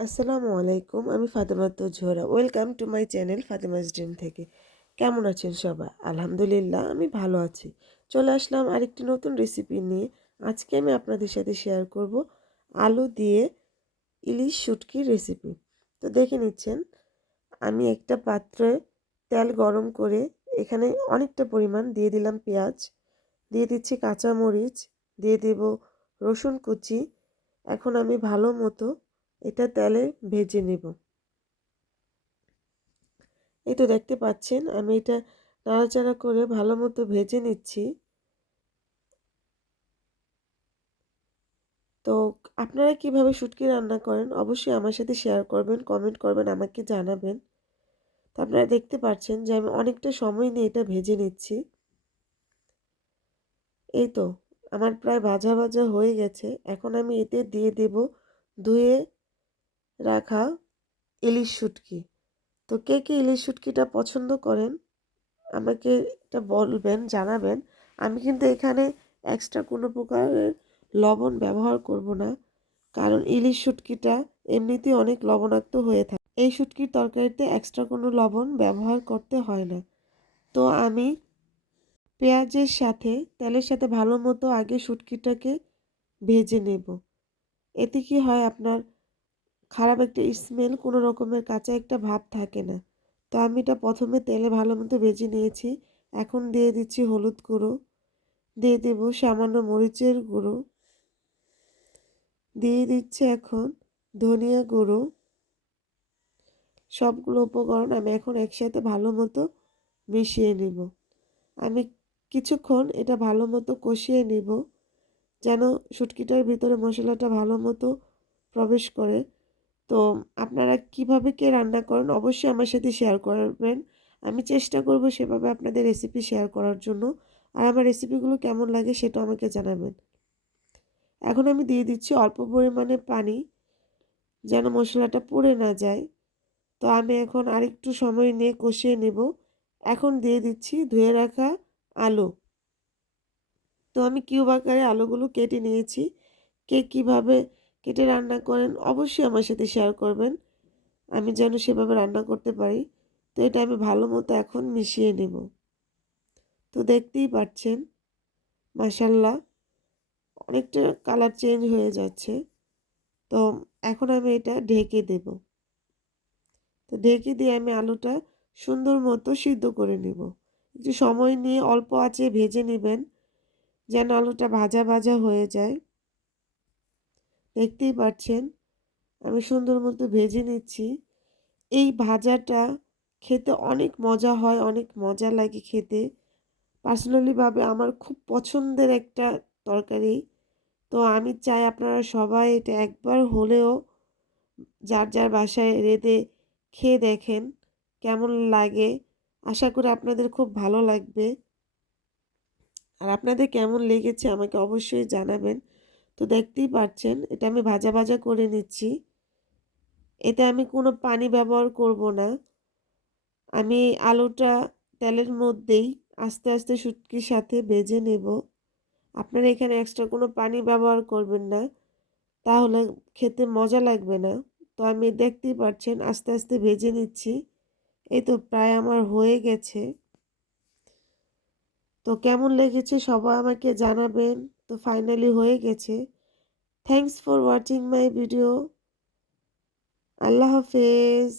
আসসালামু আলাইকুম। আমি Fatema Zohra. Welcome to my channel Fatema's dream থেকে। কেমন আছেন সবাই? আলহামদুলিল্লাহ আমি ভালো আছি। চলে আসলাম আরেকটি নতুন রেসিপি নিয়ে। আজকে আমি আপনাদের সাথে শেয়ার করব আলু দিয়ে ইলিশ শুটকির রেসিপি। তো দেখে নিচ্ছেন, আমি একটা পাত্রে তেল গরম করে এখানে অনেকটা পরিমাণ দিয়ে দিলাম পেঁয়াজ, দিয়ে দিচ্ছি কাঁচামরিচ, দিয়ে দেব রসুন কুচি। এখন আমি ভালো মতো এটা তেলে ভেজে নেব। এই তো দেখতে পাচ্ছেন আমি এটা নাড়াচাড়া করে ভালো মতো ভেজে নিচ্ছি। তো আপনারা কিভাবে শুটকি রান্না করেন অবশ্যই আমার সাথে শেয়ার করবেন, কমেন্ট করবেন, আমাকে জানাবেন। তো আপনারা দেখতে পাচ্ছেন যে আমি অনেকটা সময় নিয়ে এটা ভেজে নিচ্ছি। এই তো আমার প্রায় ভাজা ভাজা হয়ে গেছে। এখন আমি এতে দিয়ে দেব ধুয়ে রাখা ইলিশ শুটকি। তো কে কে ইলিশ শুটকিটা পছন্দ করেন আমাকে এটা বলবেন, জানাবেন। আমি কিন্তু এখানে এক্সট্রা কোনো প্রকারের লবণ ব্যবহার করব না, কারণ ইলিশ শুটকিটা এমনিতেই অনেক লবণাক্ত হয়ে থাকে। এই শুটকির তরকারিতে এক্সট্রা কোনো লবণ ব্যবহার করতে হয় না। তো আমি পেঁয়াজের সাথে তেলের সাথে ভালো মতো আগে শুটকিটাকে ভেজে নেব। এতে কি হয়, আপনার খারাপ একটা স্মেল, কোনো রকমের কাঁচা একটা ভাব থাকে না। তো আমি এটা প্রথমে তেলে ভালো মতো ভেজে নিয়েছি। এখন দিয়ে দিচ্ছি হলুদ গুঁড়ো, দিয়ে দেব সামান্য মরিচের গুঁড়ো, দিয়ে দিচ্ছি এখন ধনিয়া গুঁড়ো। সবগুলো উপকরণ আমি এখন একসাথে ভালো মতো মিশিয়ে নিব। আমি কিছুক্ষণ এটা ভালো মতো কষিয়ে নিব, যেন শুটকিটার ভিতরে মশলাটা ভালো মতো প্রবেশ করে। তো আপনারা কিভাবে কে রান্না করেন অবশ্যই আমার সাথে শেয়ার করবেন। আমি চেষ্টা করব সেভাবে আপনাদের রেসিপি শেয়ার করার জন্য। আর আমার রেসিপিগুলো কেমন লাগে সেটাও আমাকে জানাবেন। এখন আমি দিয়ে দিচ্ছি অল্প পরিমাণে পানি, যেন মশলাটা পুড়ে না যায়। তো আমি এখন আরেকটু সময় নিয়ে কষিয়ে নেব। এখন দিয়ে দিচ্ছি ধুয়ে রাখা আলু। তো আমি কিউব আকারে আলুগুলো কেটে নিয়েছি। কে কীভাবে কেটে রান্না করেন অবশ্যই আমার সাথে শেয়ার করবেন, আমি যেন সেভাবে রান্না করতে পারি। তো এটা আমি ভালো মতো এখন মিশিয়ে নেব। তো দেখতেই পাচ্ছেন মাশাল্লাহ অনেকটা কালার চেঞ্জ হয়ে যাচ্ছে। তো এখন আমি এটা ঢেকে দেব। তো ঢেকে দিয়ে আমি আলুটা সুন্দর মতো সিদ্ধ করে নেব। একটু সময় নিয়ে অল্প আঁচে ভেজে নেবেন, যেন আলুটা ভাজা ভাজা হয়ে যায়। দেখতেই পাচ্ছেন আমি সুন্দর মতো ভেজে নিচ্ছি। এই ভাজাটা খেতে অনেক মজা হয়, অনেক মজা লাগে খেতে। পার্সোনালিভাবে আমার খুব পছন্দের একটা তরকারি। তো আমি চাই আপনারা সবাই এটা একবার হলেও যার যার বাসায় রেঁধে খেয়ে দেখেন কেমন লাগে। আশা করি আপনাদের খুব ভালো লাগবে। আর আপনাদের কেমন লেগেছে আমাকে অবশ্যই জানাবেন। তো দেখতেই পাচ্ছেন এটা আমি ভাজা ভাজা করে নিচ্ছি। এতে আমি কোনো পানি ব্যবহার করব না। আমি আলুটা তেলের মধ্যেই আস্তে আস্তে শুটকির সাথে ভেজে নেব। আপনারা এখানে এক্সট্রা কোনো পানি ব্যবহার করবেন না, তাহলে খেতে মজা লাগবে না। তো আমি দেখতেই পাচ্ছেন আস্তে আস্তে ভেজে নিচ্ছি। এই তো প্রায় আমার হয়ে গেছে। তো কেমন লেগেছে সবাই আমাকে জানাবেন। তো ফাইনালি হয়ে গেছে। Thanks for watching my video. আল্লাহ হাফেজ।